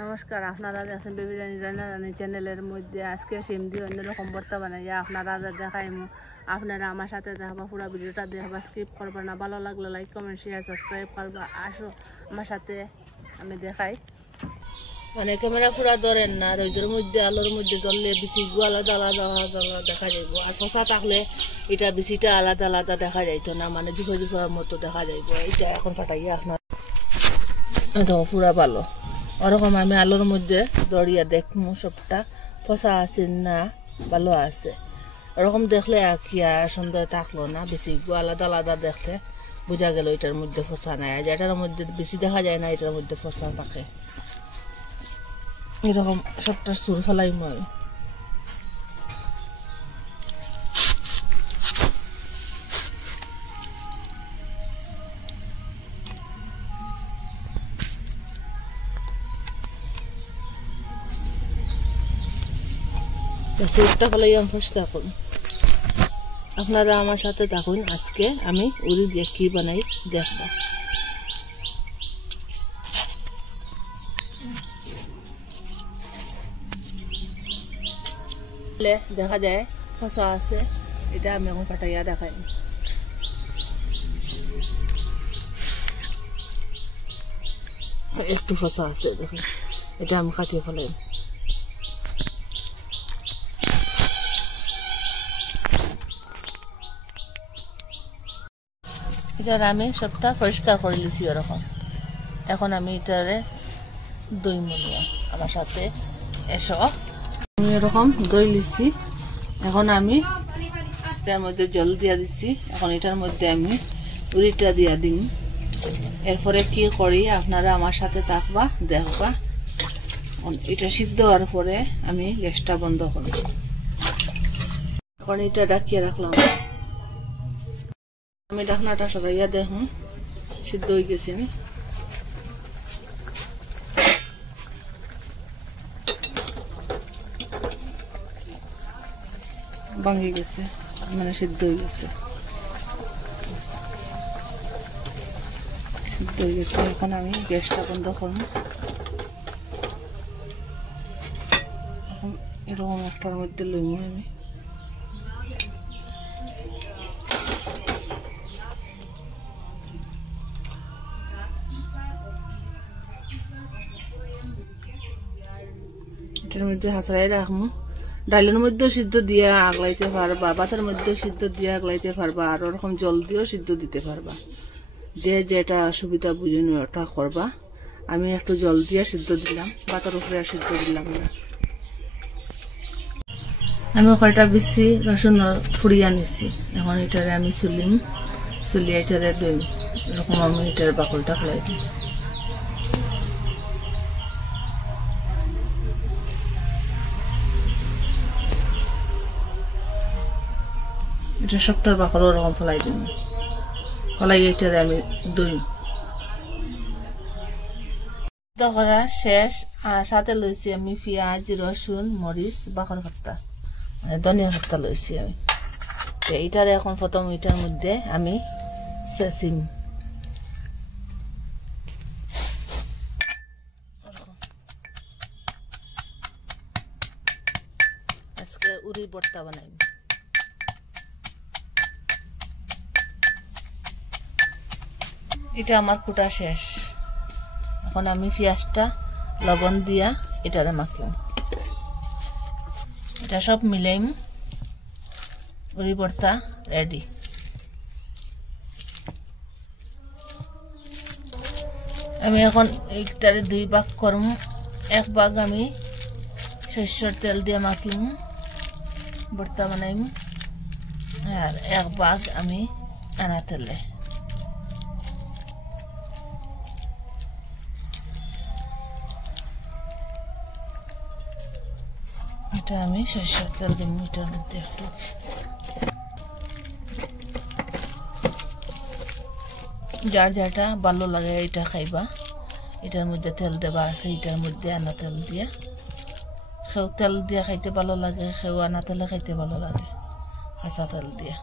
নমস্কার, আপনারা দেখেন বেবি রানী রান্না রানী চ্যানেলের মধ্যে আজকে সিম দিয়ে অন্যরকম ভর্তা বানাইয়া আপনারা দেখাইমু। আপনারা আমার সাথে দেখবা, পুরো ভিডিওটা দেখবা, স্কিপ করবা না। ভালো লাগলে লাইক কমেন্ট শেয়ার সাবস্ক্রাইব করবা। আসো আমার সাথে আমি দেখাই। মানে ক্যামেরা পুরা ধরেন না, রোদের মধ্যে আলোর মধ্যে ধরলে বিচিগু আলাদা আলাদা আলাদা দেখা যাইব, আর ফসা থাকলে এটা বিচিটা আলাদা আলাদা দেখা যাইতো না, মানে জুফা জুফার মতো দেখা যাইব। এটা এখন ফাটাইয়া আপনার দেখো পুরা ভালো। ওরকম আমি আলোর মধ্যে দড়িয়া দেখমু সবটা ফসা আছে না ভালো আছে। ওরকম দেখলে কি আর সন্দেহ থাকলো না, বেশি আলাদা আলাদা দেখলে বোঝা গেল এটার মধ্যে ফসা নাই। আর এটার মধ্যে বেশি দেখা যায় না, এটার মধ্যে ফসা থাকে। এরকম সবটা সুর ফেলাই মই সুরটা ফেলাই আমি পরিষ্কার করুন। আপনারা আমার সাথে থাকুন, আজকে আমি উড়ি দিয়ে কি বানাই দেখবো। দেখা যায় ফসা আছে, এটা আমি এখন ফাটাইয়া দেখাই। একটু ফসা আছে দেখুন, এটা আমি কাটিয়ে ফেলাই। এটার আমি সবটা পরিষ্কার করে লিছি ওরকম। এখন আমি এটারে দই মনিয়া আমার সাথে এসো। আমি এরকম দই লিছি, এখন আমি এটার মধ্যে জল দিয়া দিছি। এখন এটার মধ্যে আমি উড়িটা দিয়া দিম। এরপরে কি করি আপনারা আমার সাথে থাকবা, দেখবা। এটা সিদ্ধ হওয়ার পরে আমি গ্যাসটা বন্ধ করব। এখন এটা ডাকিয়ে রাখলাম। আমি ঢাকনাটা সরাইয়া দেখুন সিদ্ধ হয়ে গেছে। ভাঙি গেছে, মানে সিদ্ধ হয়ে গেছে, সিদ্ধ হয়ে গেছে। এখন আমি গ্যাসটা বন্ধ করব। এখন এরকম একটার মধ্যে লইমু আমি। এটার মধ্যে হাঁচড়াই রাখবো। ডাইলের মধ্যেও সিদ্ধ দিয়ে আগলাইতে পারবা, ভাতের মধ্যেও সিদ্ধ দিয়ে আগলাইতে পারবা, আর ওরকম জল দিয়েও সিদ্ধ দিতে পারবা। যে যেটা সুবিধা বুঝে ওটা করবা। আমি একটু জল দিয়ে সিদ্ধ দিলাম, ভাতের উপরে আর সিদ্ধ দিলাম না। আমি কয়টা বেশি রসুন ফুড়িয়া নিছি। এখন এটারে আমি চুলিয়ে এটারে দিই। এরকম আমি এটার বাকলটা ফেলাই দিই। এটা সবটার বাকল ওরকম ফেলাই দিন। ফলাই এটারে আমি দই করা শেষ। আর সাথে লইছি আমি পেঁয়াজ, রসুন, মরিচ, বাকর ভর্তা, মানে ধনিয়া ভর্তা লইছি আমি। এইটারে এখন প্রথম এটার মধ্যে আমি চেঁচিম। আজকে উড়ি ভর্তা বানাইম। এটা আমার কুটা শেষ। এখন আমি পেঁয়াজটা লবণ দিয়া এটারে মাখিম। এটা সব মিলাইম, উড়ি ভর্তা রেডি। আমি এখন এইটারে দুই ভাগ করম। এক ভাগ আমি সরষের তেল দিয়ে মাখিম, ভর্তা বানাইম, আর এক ভাগ আমি আনা তেলে। এটা আমি সরষের তেল দিন এটার মধ্যে একটু। যার যেটা ভালো লাগে এটা খাইবা। এটার মধ্যে তেল দেবা আছে, এটার মধ্যে আনা তেল দিয়া। সেও তেল দিয়া খাইতে ভালো লাগে, সেও আনা তেলে খাইতে ভালো লাগে, কাঁচা তেল দিয়া।